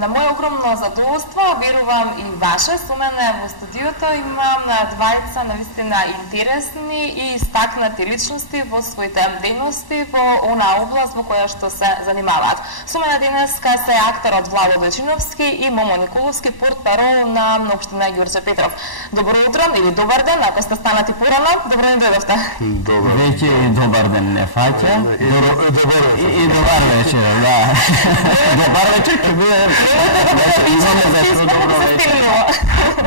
На моје огромно задоволство, верувам и ваше, со мене во студиото имам двајца навистина интересни и истакнати личности во своите дејности во онаа област во која што се занимаваат. Со мене денеска се актерот Владо Дечиновски и Момо Николовски, портпарол на општина Ѓурѓе Петров. Добро утро или добар ден, ако сте станати порано, добро ни дојдовте. Добро. Веќе и добар ден не фаќа. И добар вечер, да. Добар вечер ќе биде. Имаме за добро вечер.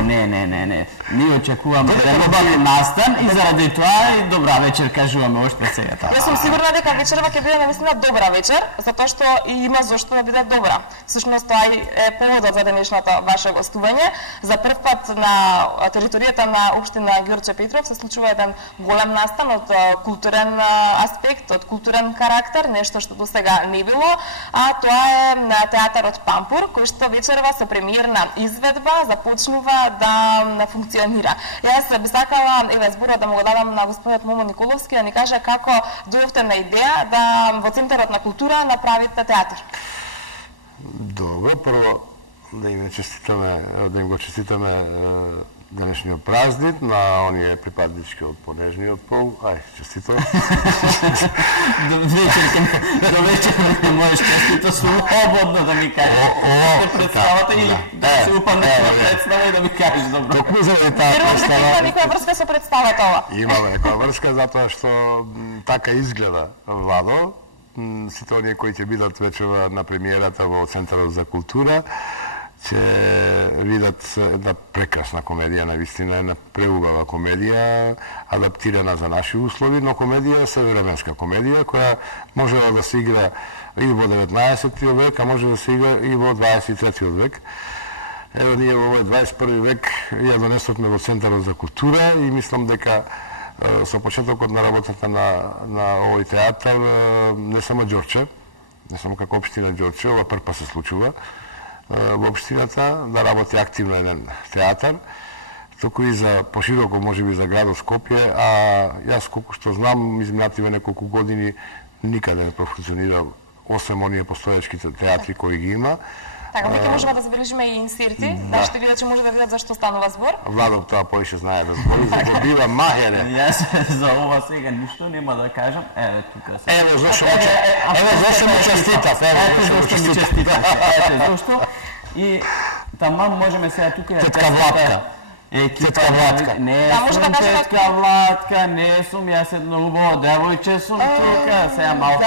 Не. Ние очекуваме убав настан и заради тоа и добра вечер кажуваме уште сега. Јас сум сигурна дека вечерва ќе биде навистина добра вечер, затоа што и има зошто да биде добра. Всушност тоа е поводот за денешното ваше гостување. За прв пат на територијата на општина Ѓурѓе Петров се случува еден голем настан од културен аспект, од културен карактер, нешто што досега не било, а тоа е на театарот Пампур, кој што вечерва со премиерна изведба започнува да функционира. Јас би сакала зборот да му го дадам на господинот Момо Николовски да ни каже како дојдовте на идеја да во Центарот на култура направите театар. Добро, прво да им го честитаме денешниот празник на оние припаднички од понежниот пол. Ај, честито. До вечер не можеш честито слободно да ми кажеш. Представата или да се упаднеш на представа и да ми кажеш добро. Токму заради таа Верувам дека представа. има некоја врска со представата ова. Има некоја врска затоа што така изгледа Владо. Сите оние кои ќе бидат вечерва на премиерата во Центарот за култура ќе видат една прекрасна комедија, навистина една преубава комедија, адаптирана за наши услови, но комедија современска комедија која може да се игра и во 19 век, а може да се игра и во 23 век. Ево ние во овој 21 век ја донесовме во Центарот за култура и мислам дека со почетокот на работата на овој театар не само Ѓорче, не само како општина Ѓорче, ова прв пат се случува во општината да работи активно еден театар, туку и за пошироко можеби за градот Скопје, а јас колку што знам изминативе неколку години никаде не профункционира освен оние постоечките театри кои ги има. Така, веќе можеме да забележиме и инсерти, нашите гледачи може да видат за што станува збор. Владо тоа повеќе знае да збори, за го бива мајере. Јас за ова сега ништо нема да кажам. Еве тука се. Ево зашто ми честитав, Ето зашто ми честитав. Ето зашто. И таман можеме сега тука Тетка Владка. Тетка Владка. Не може да сум кажете- тетка Владка, не сум јас едно убаво девојче сум тука, сега малку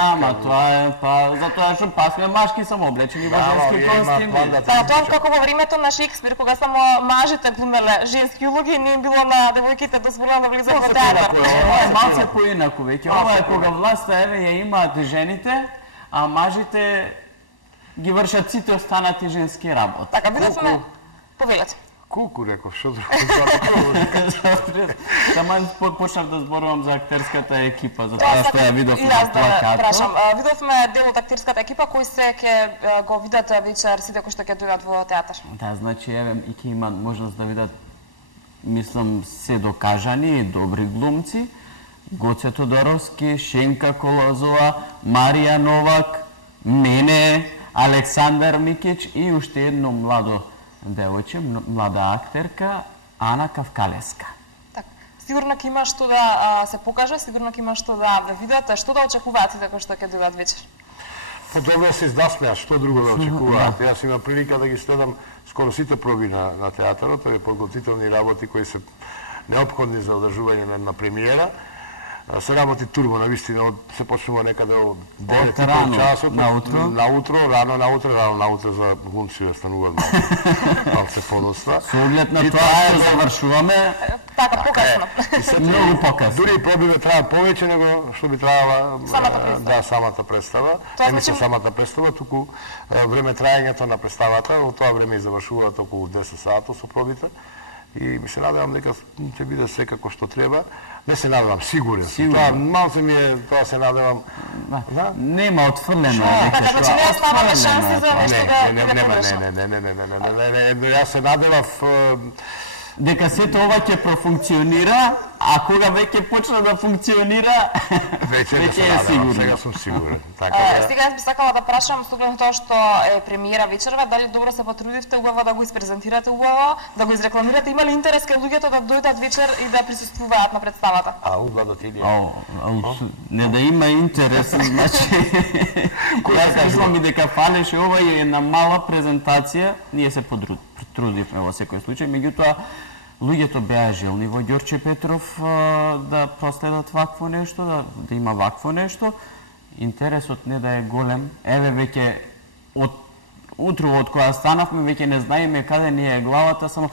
ама тоа е затоа што сме машки само облечени во женски костими. Тоа како во времето на Шекспир, кога само мажите глумеле женски улоги, не им било на девојките дозволено да влизат во театар. Ова е малце поинаку веќе. Ова е кога власта еве ја имаат жените, а мажите ги вршат сите останати женски работи. Така, бидовме повелете. Колку реков, што друго? Таман почнав да зборувам за актерската екипа, за тоа што ја видов на плакатот. Прашам, видовме дел од актерската екипа кои се ќе го видат вечер сите кои што ќе дојдат во театар. Да, значи еве и ќе имаат можност да видат, мислам, се докажани добри глумци. Гоце Тодоровски, Шенка Колозова, Марија Новак, мене, Александар Микич и уште едно младо девојче, млада актерка, Ана Кавкалеска. Така, сигурно ќе има што да се покаже, сигурно ќе има што да видат, што да очекуваат сите кои што ќе дојдат вечер. Па добро се издасмеа, што друго да очекуваат. Јас имам прилика да ги следам скоро сите проби на театарот, тоа е подготвителни работи кои се неопходни за одржување на премиера. Се работи турбо, навистина, се почнува некаде од 9 часот, рано наутро за глумци стануваат малце подоста. Со оглед на тоа завршуваме Така, покасно. многу покасно. Дури и пробиве траат повеќе него што би траала самата представа. Не мислам самата представа, туку време траењето на представата, во тоа време и завршуваат околу 10 сато со пробите. И ми се надевам дека ќе биде секако што треба. Не се надевам, сигурен. Тоа малце ми е, тоа се надевам. Нема отфрлено. Така, значи не оставаме шанси за нешто да Не, јас се надевав дека сето ова ќе профункционира А кога веќе почна да функционира, Веќе веќе е сигурно. Сега сум сигурен. Така Сега би сакала да прашам, с оглед на тоа што е премиера вечерва, дали добро се потрудивте убаво да го испрезентирате убаво, да го изрекламирате, има ли интерес кај луѓето да дојдат вечер и да присуствуваат на представата? Владо ти ли? Не да има интерес, значи... Јас кажувам и дека фалеше ова е една мала презентација, ние се потрудивме во секој случај, меѓутоа луѓето беа желни во Ѓорче Петров да проследат вакво нешто, да има вакво нешто. Интересот не да е голем. Еве веќе од утро од кога станавме веќе не знаеме каде ни е главата, само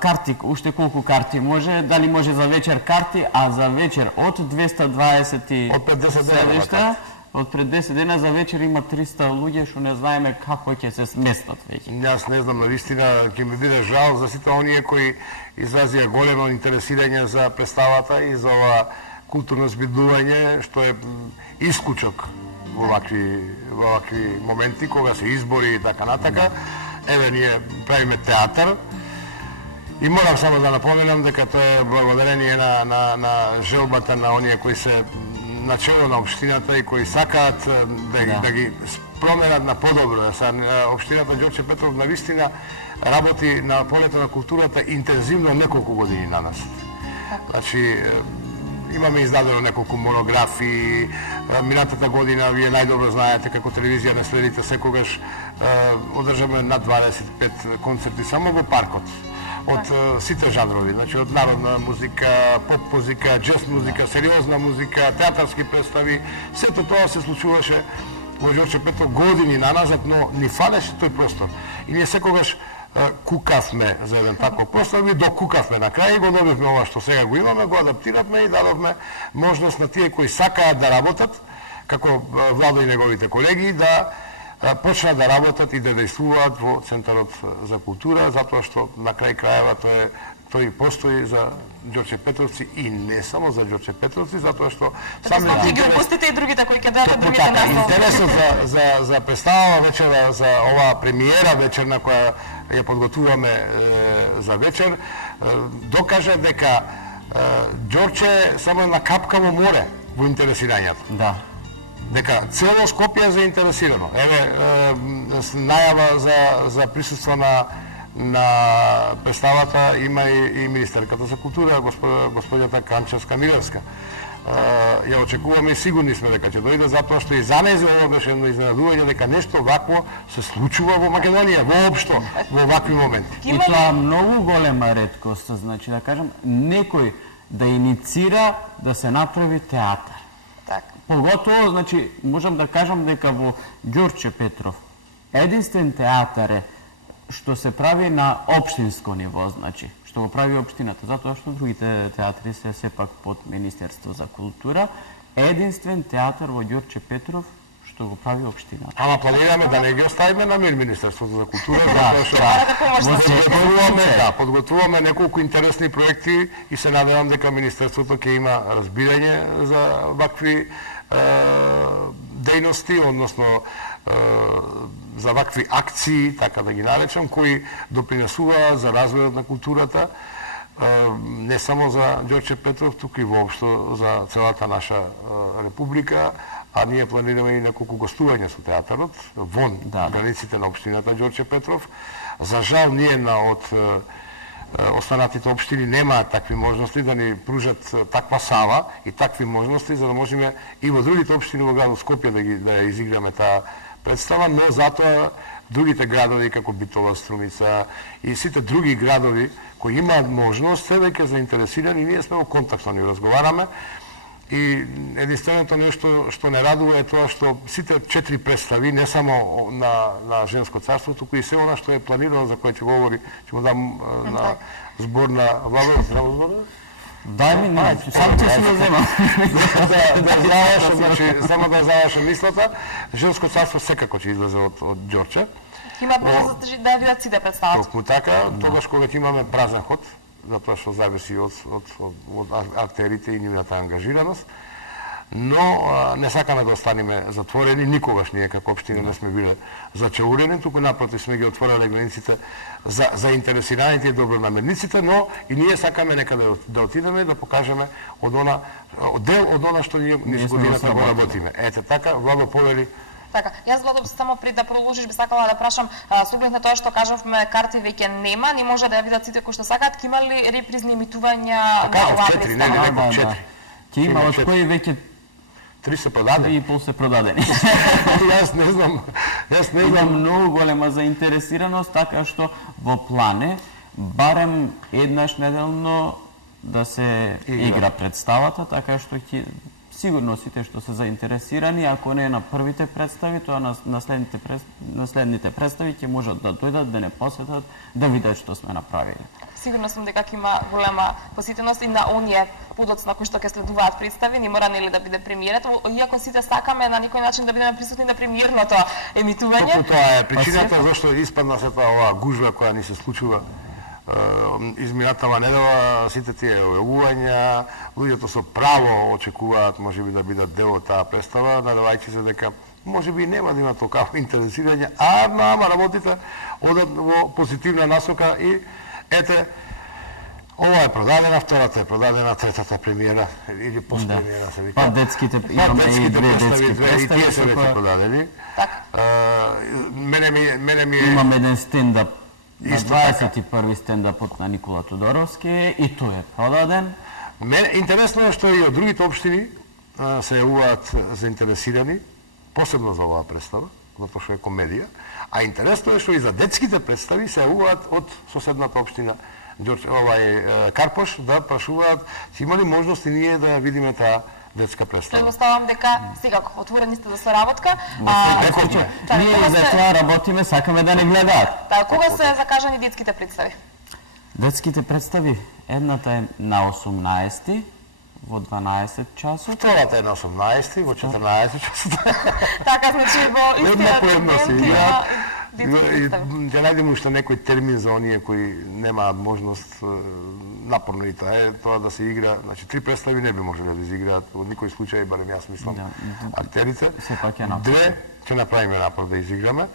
карти, уште колку карти може, дали може за вечер карти, а за вечер од 220 Од 50 дена, седишта, од пред 10 дена за вечер има 300 луѓе што не знаеме како ќе се сместат веќе. Јас не знам, навистина ќе ми биде жал за сите оние кои изразија големо интересирање за представата и за ова културно збидување, што е исклучок во вакви моменти, кога се избори и така натака. Еве, ние правиме театар. И морам само да напоменам дека тоа е благодарение на желбата на оние кои се начело на општината и кои сакаат да ги променат на подобро. Општината Ѓорче Петров навистина работи на полето на културата интензивно неколку години на нас. Значи, имаме издадено неколку монографии, минатата година, вие најдобро знаете како телевизија не следите секогаш, одржаме над 25 концерти само во паркот. Од сите жанрови, значи од народна музика, поп музика, џез музика, сериозна музика, театарски представи, сето тоа се случуваше во Ѓорче Петров години наназад, но ни фалеше тој простор. И ние секогаш кукавме за еден таков простор, и докукавме на крај и го добивме ова што сега го имаме, го адаптиравме и дадовме можност на тие кои сакаат да работат, како Владо и неговите колеги, да почнат да работат и да действуваат во Центарот за култура, затоа што на крај крајава тој постои за Ѓорче Петровци и не само за Ѓорче Петровци, затоа што самиот ги опустите и другите кои ќе дојдат другите наслови. Интересот за представа вечера, за оваа премиера вечерна која ја подготвуваме за вечер, докажа дека Ѓорче само една капка во море во интересирањето. Да. Дека цело Скопје е заинтересирано. Еве, најава за присуство на представата има и министерката за култура, господјата Канчевска Милевска. Ја очекуваме и сигурни сме дека ќе дојде, затоа што и за нејзе ова беше едно изненадување дека нешто вакво се случува во Македонија, воопшто, во вакви моменти. И тоа многу голема реткост, значи да кажам, некој да иницира да се направи театар. Поготово, значи, можам да кажам дека во Ѓорче Петров единствен театар е што се прави на општинско ниво, значи, што го прави општината, затоа што другите театри се сепак под Министерство за култура. Единствен театар во Ѓорче Петров што го прави општината. Ама планираме да не ги оставиме на мир Министерството за култура, подготвуваме неколку интересни проекти и се надевам дека Министерството ќе има разбирање за вакви дејности, односно за вакви акции, така да ги наречам, кои допринесуваат за развојот на културата, не само за Ѓорче Петров, туку и воопшто за целата наша република, а ние планираме и неколку гостувања со театарот вон границите на општината Ѓорче Петров. За жал, ние од останатите општини немаат такви можности да ни пружат таква сала и такви можности за да можеме и во другите општини во градот Скопје да ја изиграме таа представа, но затоа другите градови како Битола, Струмица и сите други градови кои имаат можност, се веќе заинтересирани, ние сме во контакт со нив, разговараме. И единственото нешто што не радува е тоа што сите 4 представи, не само на Женско царство, туку и се она што е планирано, за кое ќе говори, ќе му дам на збор на Владо. Дај ми, сам ќе си го земам. Само да завршам мислата, Женско царство секако ќе излезе од Ѓорче. Имаат можност да ја видат сите представата. Токму така, тогаш кога ќе имаме празен ход, затоа што зависи од актерите и нивната ангажираност. но не сакаме да останеме затворени, никогаш ние како општина не сме биле зачаурени, туку напротив сме ги отвориле границите за заинтересираните и добронамерниците, но и ние сакаме некаде да отидеме, да покажеме дел од она што ние низ годината го работиме. Ете така, Владо повели. Така, јас Владо само пред да продолжиш би сакала да прашам, со оглед на тоа што кажавме, карти веќе нема, не може да ја видат сите кои што сакаат, ќе има ли репризни емитувања на оваа представа? представа? Не, реков 4. Ќе има од кои веќе 3 се продадени. 3,5 се продадени. Јас не знам. Има многу голема заинтересираност, така што во план е барем еднаш неделно да се игра представата, така што ќе сигурно сите што се заинтересирани, ако не на првите представи, тоа на следните представи ќе можат да дојдат, да не посетат, да видат што сме направили. Сигурно сум дека ќе има голема посетеност и на оние подоцна кои што ќе следуваат представи, не мора нели да биде премиерата, иако сите сакаме на некој начин да бидеме присутни на премиерното емитување. Токму тоа е причината зашто испадна сета оваа гужва која ни се случува изминатава недела, сите тие ојавувања, луѓето со право очекуваат можеби да бидат дел од таа представа, надевајќи се дека можеби нема да има толкаво интересирање, ама работите одат во позитивна насока и ете, ова е продадена, втората е продадена, третата премиера или постпремиера се вика. Па детските имаме и две детски представи, и тие се веќе продадени. Мене ми е имаме еден стендап на 21 стендапот на Никола Тодоровски и тој е продаден. Интересно е што и од другите општини се јавуваат заинтересирани, посебно за оваа представа, затоа што е комедија, а интересно е што и за детските представи се јавуваат од соседната општина Карпош да прашуваат ќе има ли можност и ние да видиме таа детска представа. Предпоставам дека сега отворени сте за соработка. Ние и за тоа работиме, сакаме да не гледаат. Кога се закажани детските представи? Детските представи, едната е на 18 во 12 часот. Втората е на 18 во 14 часот. Така, значи во истиот ден има ќе најдеме уште некој термин за оние кои немаат можност, напорно и тоа да се игра, значи 3 представи не би можеле да изиграат во никој случај, барем јас мислам, актерите. Две ќе направиме напор да изиграме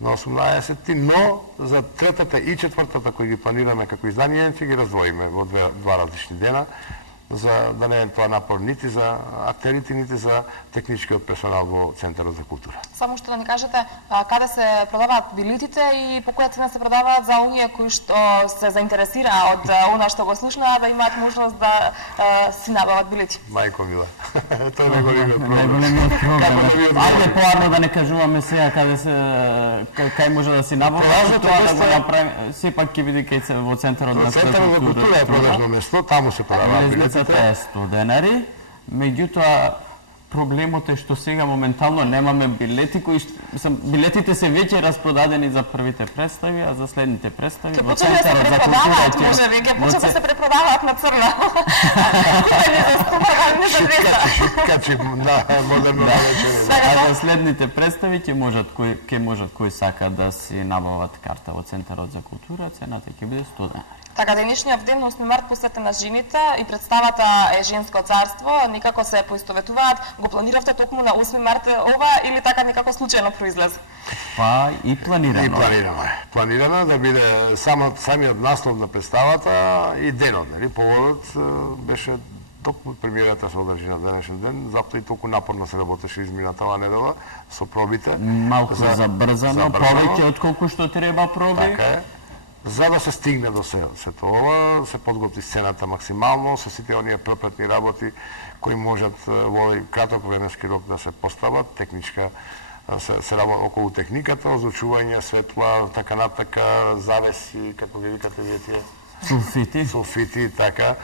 на 18, но за третата и четвртата кои ги планираме како издание ќе ги раздвоиме во два различни дена, за да не е тоа напор нити за актерите, нити за техничкиот персонал во Центарот за култура. Само што да ни кажете, каде се продаваат билетите и по која цена се продаваат за оние кои што се заинтересира од она што го слушнаа, да имаат можност да си набават билети? Мајко мила, тоа е најголемиот проблем. Најголемиот проблем. Ајде поарно да не кажуваме сега кај може да си набават, тоа да го направи, сепак ќе биде кај во Центарот за култура е продажно место, таму се продаваат билети. Влезницата е 100 денари, меѓутоа проблемот е што сега моментално немаме билети билетите се веќе распродадени за првите представи, а за следните представи во Центарот за култура ќе почнат да се препродаваат на црно. Купени за 100, не за 200. Качи на модерно наречение. А за следните представи ќе можат кој сака да си набават карта во Центарот за култура, цената ќе биде 100 денари. Така, денешниот ден, 8 март, посветен на жените и представата е Женско царство, никако се поистоветуваат. Го планиравте токму на 8 март ова или така некако случајно произлезе? Па и планирано. И планирано да биде самиот наслов на представата и денот, нели? Поводот беше токму премиерата се одржи на денешен ден, затоа и толку напорно се работеше изминатава недела со пробите. Малку забрзано, повеќе отколку што треба проби. Така е. За да се стигне до сето ова, се подготви сцената максимално, со сите оние препретни работи кои можат во овој краток временски рок да се постават, техничка, се работи околу техниката, озвучување, светла, така натака, завеси, како ги викате вие тие? Сулфити, така.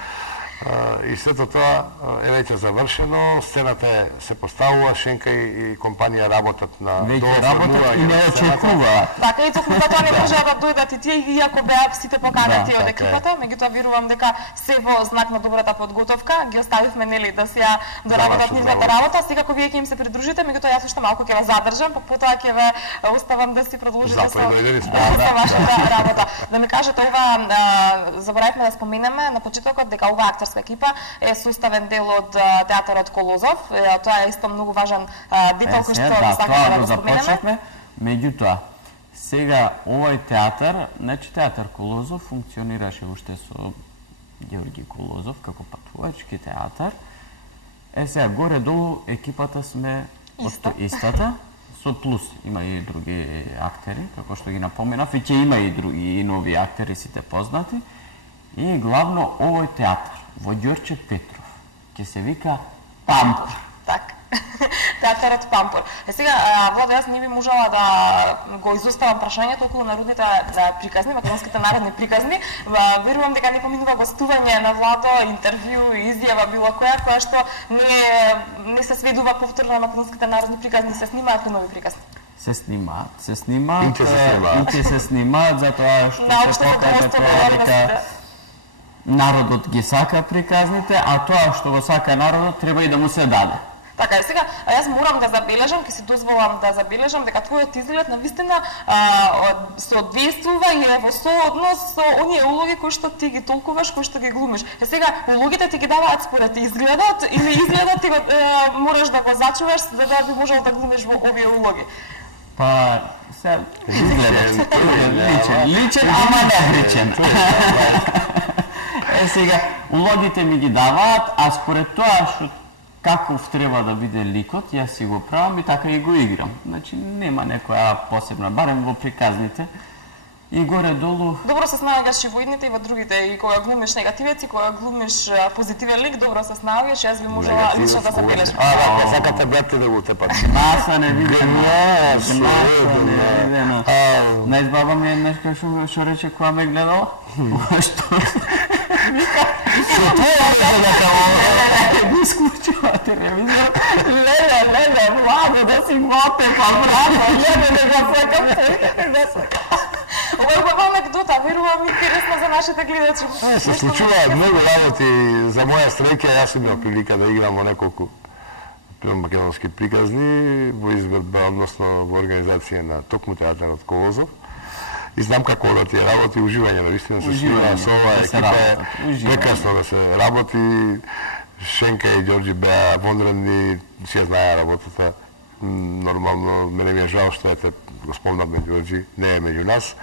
И сето тоа е веќе завршено, сцената се поставува, Шенка и компанија работат на доформување и не очекуваат. Така и токму тоа не може да дојдат и тие, иако беа сите поканети од екипата, меѓутоа верувам дека се во знак на добрата подготовка, ги оставивме нели да се доработат нивната работа, секако вие ќе им се придружите, меѓутоа јас уште малку ќе ве задржам, потоа ќе ве оставам да си продолжите со вашата работа. Да ми кажете ова, заборавивме да споменеме на почетокот дека оваа актерска театарска екипа е составен дел од театарот Колозов. Тоа е исто многу важен детал кој што сакаме да го споменеме. Меѓутоа, сега овој театар, значи театар Колозов функционираше уште со Георги Колозов како патувачки театар. Сега горе-долу екипата сме истата, со плюс има и други актери, како што ги напоменав, и ќе има и други и нови актери, сите познати. И главно овој театар во Ѓорче Петров ќе се вика Пампур. Так. Театарот Пампур. Сега, Владо, јас не би можела да го изоставам прашањето околу народните приказни, македонските народни приказни. Верувам дека не поминува гостување на Владо, интервју, изјава било која што не се сведува повторно на македонските народни приказни, се снимаат ли нови приказни? Се снимаат и ќе се снимаат затоа што се покажа тоа дека народот ги сака приказните, а тоа што го сака народот треба и да му се даде. Така е, сега, јас морам да забележам, ќе си дозволам да забележам дека твојот изглед навистина соодветствува и е во сооднос со оние улоги кои што ти ги толкуваш, кои што ги глумиш. Сега, улогите ти ги даваат според изгледот или изгледот ти мораш да го зачуваш за да би можел да глумиш во овие улоги? Па, се личен, ама не бричен. Сега, улогите ми ги даваат, а според тоа што каков треба да биде ликот, јас си го правам и така и го играм. Значи, нема некоја посебна, барем во приказните. И горе-долу... Добро се снаоѓаш и во едните и во другите. И кога глумиш негативец и кога глумиш позитивен лик, добро се снаоѓаш. Јас би можела лично да забележам. Да, сакате брате да го тепат. Маса не видено. Најс баба ми еднаш кај што рече која ме гледала. Што? Што тоа да го исклучува телевизор? Леле, Владо, да си мате, па браво, не го секам. Ова е убава анекдота, верувам интересна за нашите гледачи. Се случуваат многу работи. За моја среќа, јас имам прилика да играм во неколку македонски приказни во изvedба, односно во организација на токму театарот Колозов. И знам како да тие работи, уживање, навистина се снима со оваа екипа е прекрасно да се работи. Шенка и Ѓорѓи беа вонредни, си ја знаја работата. Нормално, мене ми е жал што го спомнавме Ѓорѓи, не е меѓу нас,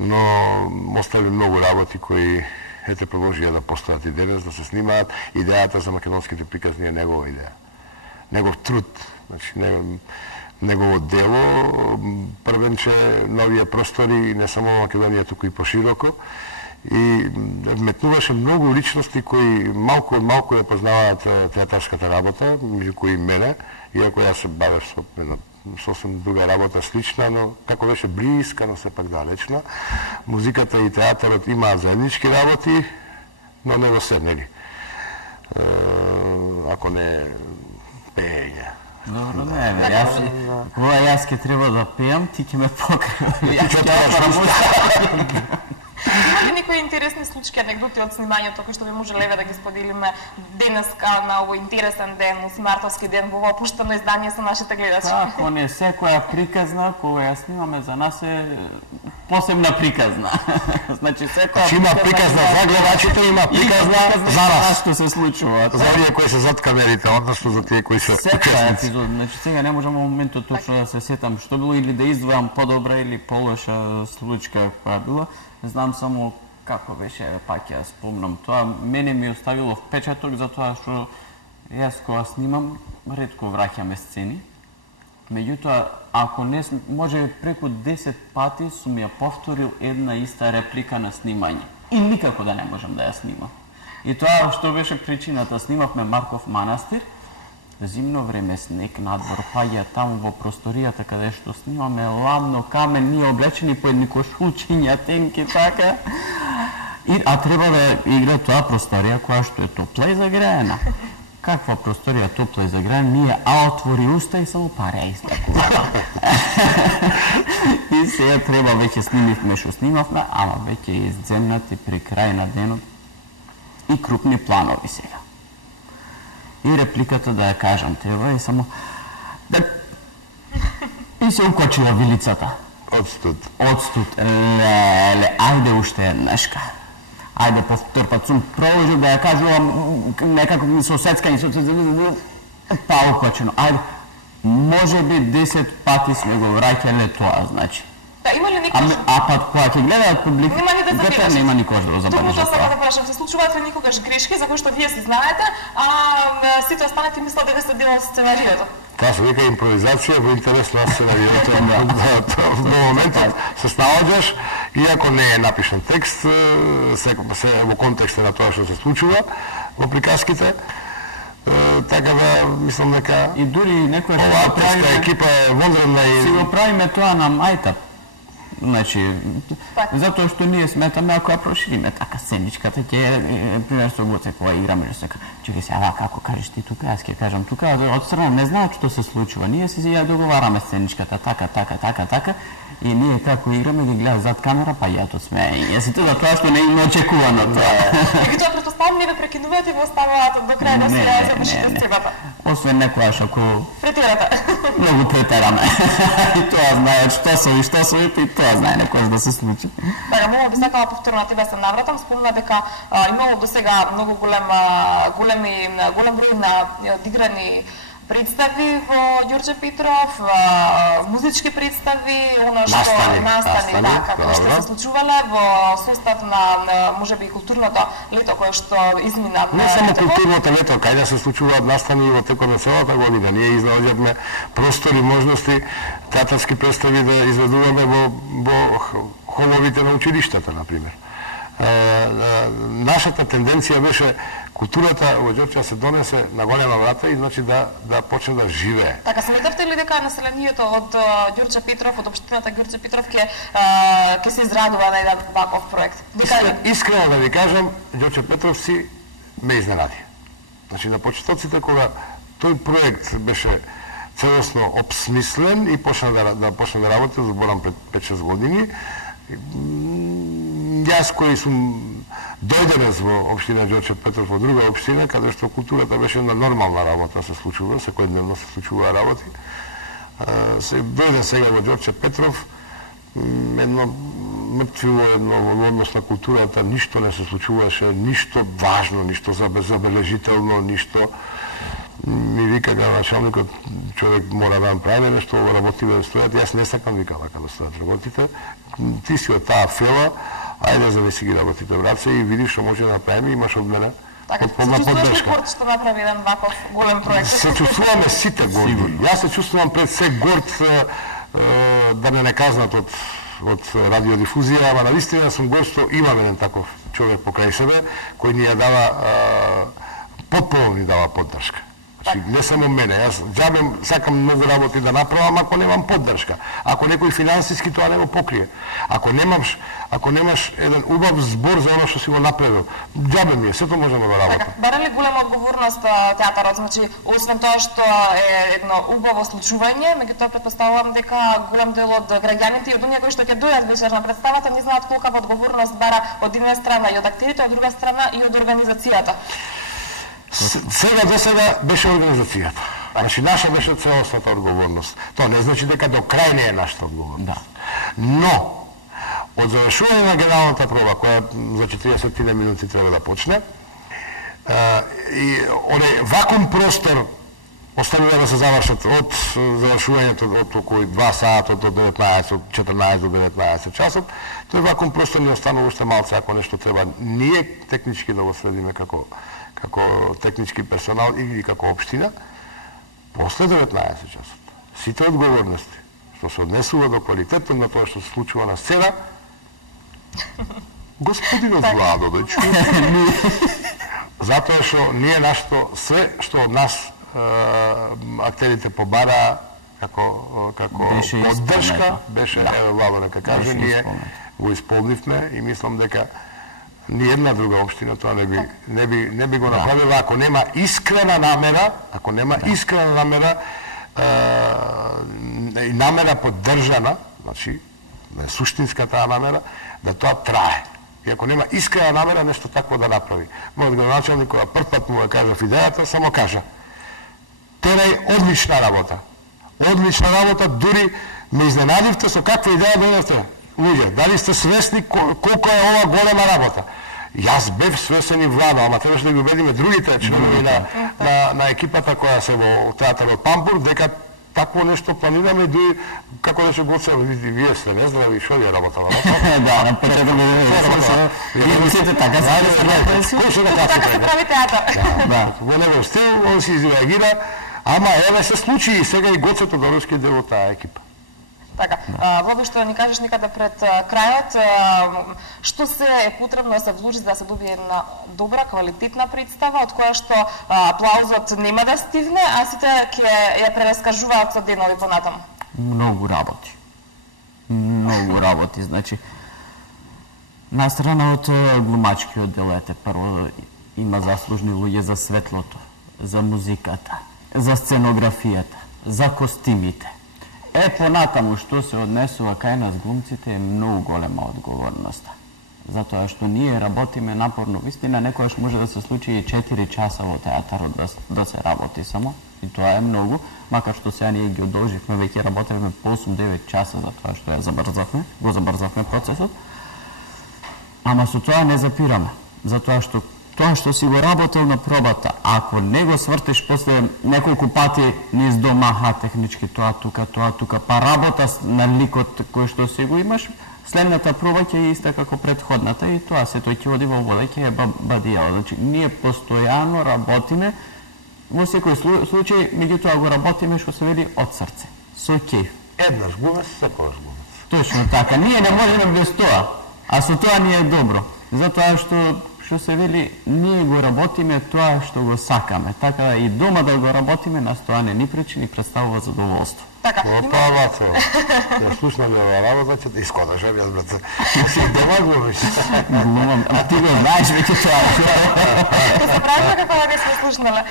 но остави многу работи кои продолжија да постојат и денес, да се снимаат. Идејата за македонските приказни е негова идеја. Негов труд, значи негово дело, првенче новија простори, не само во Македонија, туку и пошироко. И метнуваше многу личности кои малку не познаваат театарската работа, меѓу кои мене, иако јас се бавев со сосем друга работа слична, но како беше блиска, но сепак далечна. Музиката и театарот имаат заеднички работи, но не го седнели. Ако не пеење. Добро, не, кога јас ке треба да пеам, ти ќе ме покриваш. Јас ќе отворам. Има ли некои интересни случаи, анекдоти од снимањето кои што би можеле да ги споделиме денеска на овој интересен ден, мартовски ден, во ова пуштено издание со нашите гледачи? Ако не секоја приказна кога ја снимаме за нас е посебна приказна. Значи секоја има приказна за гледачите, има приказна за нас што се случува. За овие кои се зад камерите, односно за тие кои се секоја епизод. Значи сега не можам во моментот точно да се сетам што било или да издвојам подобра или полоша случка која било. Знам само како беше, пак ја спомнам тоа. Мене ми оставило впечаток затоа што јас кога снимам, ретко враќаме сцени. Меѓутоа, ако не може преку 10 пати сум ја повторил една иста реплика на снимање. И никако да не можам да ја снимам. И тоа што беше причината, снимавме Марков манастир, зимно време, снег надвор, паѓа таму во просторијата каде што снимаме, ладно, камен, ние облечени по едни кошулчиња, тенки, така. А треба да игра тоа просторија која што е топла и загреена. Каква просторија топла и загреена? Ние, отвори уста и само пареа истакува. И сега треба, веќе снимивме што снимавме, ама веќе изземнати при крај на денот и крупни планови сега. И репликата да ја кажам треба и само и се укочила вилицата. Од студ. Леле, ајде уште еднашка. ајде повтор пат сум проложил да ја кажувам некако ми со сецкање, па опачено. Ајде, може би 10 пати сме го враќале тоа, значи. Да, има ли никогаш... А пат кога ќе гледаат публика, нема никош да го забележат. Тоа сакам да прашам, се случуваат ли никогаш грешки за кои што вие си знаете, а сите останати мислат дека сте дел од сценариото? Тоа се вика импровизација во интерес на сценариото. До моментот се снаоѓаш, иако не е напишан текст, се во контекст на тоа што се случува во приказките. Така да мислам дека и дури некој оваа екипа е вонредна и си го правиме тоа на мајтап. Значи, затоа што ние сметаме ако ја прошириме така сценичката, ќе пример со Гоце кога играме што сека, чекај се, ава како кажеш ти тука, јас ќе кажам тука, од страна не знаат што се случува. Ние се ја договараме сценичката така и ние како играме ги гледа зад камера, па ја тоа смеење. Сите за тоа што не им очекувано тоа. И тоа претпоставам не ве прекинуваат и го оставаат до крај да се завршите сцената. Освен некојаш ако претерате. Многу претераме. И тоа знаат што се и тоа знае некојаш да се случи. Така, многу би сакала повторно на тебе се навратам, спомна дека имало досега многу голем број на одиграни представи во Ѓорѓе Петров, музички представи, она што настани, да, како што се случувале во состав на можеби културното лето кое што измина. Не само културното лето, кај да се случуваат настани во текот на целата година. Ние изнаоѓавме простори, можности, театарски представи да изведуваме во холовите на училиштата, например. Нашата тенденција беше културата во Ѓорча се донесе на голема врата и значи да почне да живее. Така, сметавте ли дека населението од Ѓорче Петров, од општината Ѓорче Петров ќе се израдува на еден ваков проект? Искрено да ви кажам, Ѓорче Петров си ме изненади. Значи на почетоците кога тој проект беше целосно обсмислен и почна да работи, зборам пред 5-6 години, јас кој сум дојденец во општина Ѓорче Петров во друга општина, каде што културата беше на нормална работа, се случува, секојдневно се случува работи. Се дојден сега во Ѓорче Петров, едно мртвило, едно во однос на културата, ништо не се случуваше, ништо важно, ништо забележително, ништо. Ми вика началникот, човек мора да направи нешто, ова работите да стојат, јас не сакам, вика, вака да стојат работите, ти си од таа фела, ајде зависи ги работите враце и видиш што може да направиме, имаш од мене потполна поддршка. Се чувствуваш ли горд што направи еден ваков голем проект? Се чувствуваме сите горди. Јас се чувствувам пред се горд да не наказнат од радиодифузија, ама навистина сум горд што имам еден таков човек покрај себе, кој ни ја дава, потполно ни дава поддршка. Не само мене, јас џабем сакам многу работи да направам ако немам поддршка. Ако некој финансиски тоа не го покрие. Ако немаш еден убав збор за оно што си го направил, џабе ми е, сето можеме да работам. Бара ли голема одговорност театарот? Значи, освен тоа што е едно убаво случување, меѓутоа претпоставувам дека голем дел од граѓаните и од оние кои што ќе дојдат вечер на представата не знаат колкава одговорност бара од една страна и од актерите, од друга страна и од организацијата. Сега до сега беше организацијата. Значи, наша беше целосната одговорност. Тоа не значи дека до крај не е нашата одговорност. Да. Но, од завршување на генералната проба, која за 40 минути треба да почне, и оној вакуум простор оставува да се завршат од завршувањето од околу 2 сата, од 19, од 14 до 19 часот, тој вакуум простор ни останува уште малце, ако нешто треба ние технички да го следиме како технички персонал или како општина, после 19 часот. Сите одговорности што се однесува до квалитетот на тоа што се случува на сцена, господинот Владо, да чуе. Затоа што ние нашто све што од нас актерите побара како поддршка беше, Владо нека каже, ние го исполнивме и мислам дека ни една друга општина тоа не би го направила ако нема искрена намера, и намера поддржана, значи суштинска таа намера, да тоа трае. И ако нема искрена намера нешто такво да направи. Мојот градоначалник кога прв пат му ја кажав идејата, само кажа: "Терај одлична работа. Одлична работа, дури ме изненадивте со каква идеја дојдовте. Луѓе, дали сте свесни колку е ова голема работа?" Јас бев свесен и влада, ама требаше да ги убедиме другите членови на екипата која се во театарот Пампур, дека такво нешто планираме и како рече Гоце, вие сте нездрави, шо ви е работала? Да, на почеток вие мислите така се кој што Така се прави театар. Да, во негов стил, он си изреагира, ама еве се случи и сега и Гоце Тодоровски дел од таа екипа. Така, Владо, што ни кажеш никаде пред крајот, што се е потребно да се вложи за да се добие една добра, квалитетна представа, од која што аплаузот нема да стигне, а сите ќе ја прераскажуваат со денови понатаму? Многу работи. Многу работи, значи на страна од глумачкиот дел, прво има заслужни луѓе за светлото, за музиката, за сценографијата, за костимите. Понатаму што се однесува кај нас глумците е многу голема одговорноста. Затоа што ние работиме напорно. Вистина, некојаш може да се случи и 4 часа во театарот да се работи само. И тоа е многу, макар што сега ние ги одолживме, веќе работиме по 8-9 часа за тоа што го забрзавме процесот. Ама со тоа не запираме. Затоа што тоа што си го работил на пробата, ако не го свртиш после неколку пати низ дома, технички тоа тука, па работа на ликот кој што си го имаш, следната проба ќе е иста како претходната и тоа се тој ќе оди во вода, ќе е бадијало. Значи, ние постојано работиме, во секој случај, меѓутоа го работиме што се вели од срце, со кејф. Еднаш глумец, секогаш глумец. Точно така, ние не можеме без тоа, а со тоа ни е добро, затоа што се вели, ние го работиме тоа што го сакаме, така и дома да го работиме, нас тоа не ни пречи, ни представува задоволство. Така, Опа, Вацо, ја слушнаме ова работа, ќе те искодаш, јас брате. Си дома глумиш. Глумам, а ти го знаеш веќе тоа. Ке се правиме како да сме слушнале.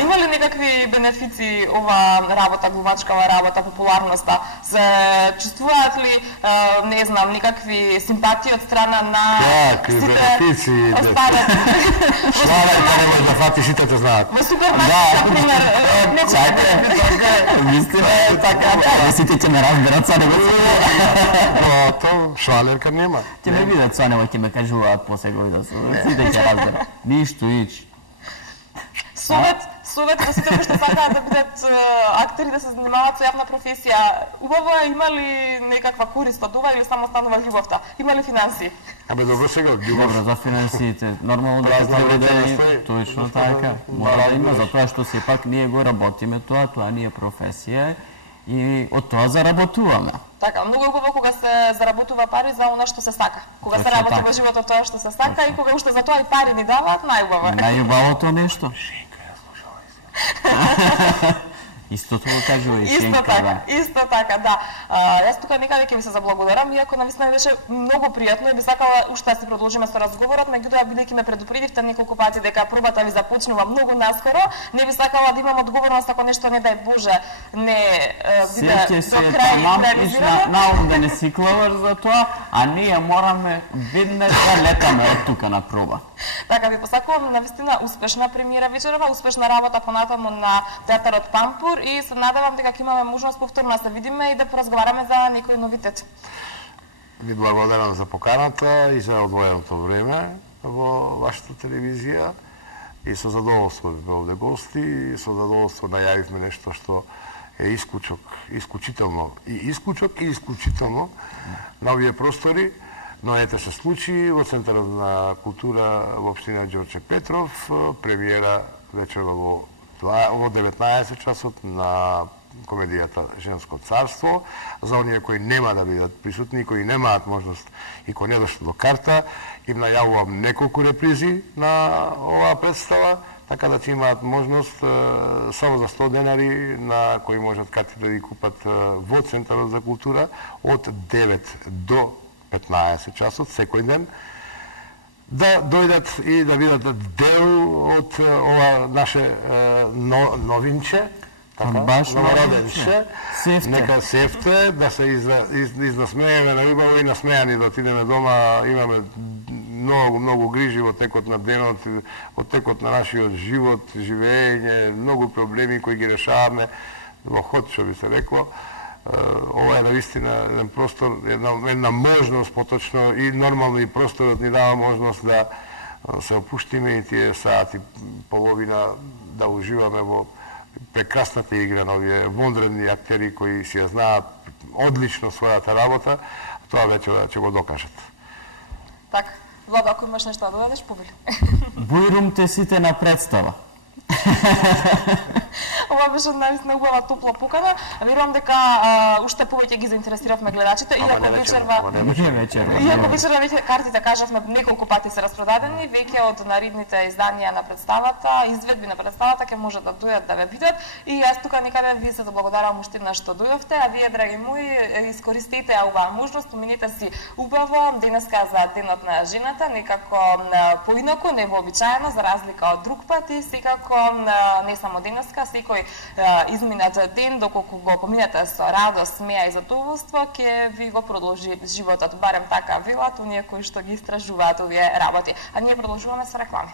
Има ли некакви бенефици ова работа, глумачкава работа, популарноста? Се чувствуваат ли, не знам, никакви симпатии од страна на Какви бенефици? останати? Славе, не може да фати, сите те знаат. Во супермаркет, например, Мислиме така, да, сите ќе ме разберат, са не го Но то швалерка нема. ќе ме видат, са не ќе ме кажуваат после да сите ќе разберат. Ништо, ич. Совет за сите кои што сакаат да бидат актери, да се занимаваат со јавна професија. Убаво е, има ли некаква корист од ова или само станува љубовта? Има ли финансии? Абе добро сега, љубов. Добро, за финансиите, нормално да Разна треба да вредност е е. точно така. Мора да има, затоа што сепак ние го работиме тоа ни е професија и од тоа заработуваме. Така, многу е убаво кога се заработува пари за она што се сака. Кога се Точно работи така. во животот тоа што се сака и кога уште за тоа и пари ни даваат, најубаво е. Најубавото нешто. Истото го кажува и Шенка, да. Исто така, да. Јас тука некаде ќе ви се заблагодарам, иако навистина беше многу пријатно и би сакала уште да се продолжиме со разговорот, меѓутоа бидејќи ме предупредивте неколку пати дека пробата ви започнува многу наскоро, не би сакала да имам одговорност ако нешто не дај Боже не биде Се до крај тамам реализирано. наум да не си клаваш за тоа, а ние мораме веднаш да летаме од тука на проба. Така, ви посакувам навистина успешна премиера вечерова, успешна работа понатаму на театарот Пампур и се надевам дека ќе имаме можност повторно да се видиме и да поразговараме за некои новитет. Ви благодарам за поканата и за одвоеното време во вашата телевизија и со задоволство ви овде гости и со задоволство најавивме нешто што е исклучително на овие простори, но ете се случи во Центарот на култура во општина Ѓорче Петров, премиера вечерва во 19 часот на комедијата Женско царство. За оние кои нема да бидат присутни, кои немаат можност и кои не дошло до карта, им најавувам неколку репризи на оваа представа, така да ќе имаат можност само за 100 денари на кои можат карти да ги купат во Центарот за култура од 9 до 15 часот секој ден, да дојдат и да видат дел од ова наше новинче, Баш новороденче, Сефте. нека сефте, да се изнасмееме на убаво и насмеани да отидеме дома, имаме многу грижи во текот на денот, во текот на нашиот живот, живење, многу проблеми кои ги решаваме во ход, што би се рекло. Ова е навистина еден простор, една можност поточно и нормално и просторот ни дава можност да се опуштиме и тие саат и половина да уживаме во прекрасната игра на овие вонредни актери кои си ја знаат одлично својата работа, тоа вече ќе го докажат. Така, Владо, ако имаш нешто да додадеш, повели. Бујрумте сите на представа. Ова беше наистина убава топла покана. Верувам дека уште повеќе ги заинтересиравме гледачите, иако вечерва веќе картите кажавме неколку пати се распродадени, веќе од наредните изданија на представата, изведби на представата ќе можат да дојдат да ве видат и јас тука никаде ви се благодарам уште на што дојдовте, а вие драги мои искористете оваа можност, поминете си убаво денеска за денот на жената, некако поинаку, невообичаено за разлика од друг пат и секако не само денеска, секој изминат ден, доколку го поминете со радост, смеа и задоволство, ќе ви го продолжи животот, барем така велат оние кои што ги истражуваат овие работи. А ние продолжуваме со реклами.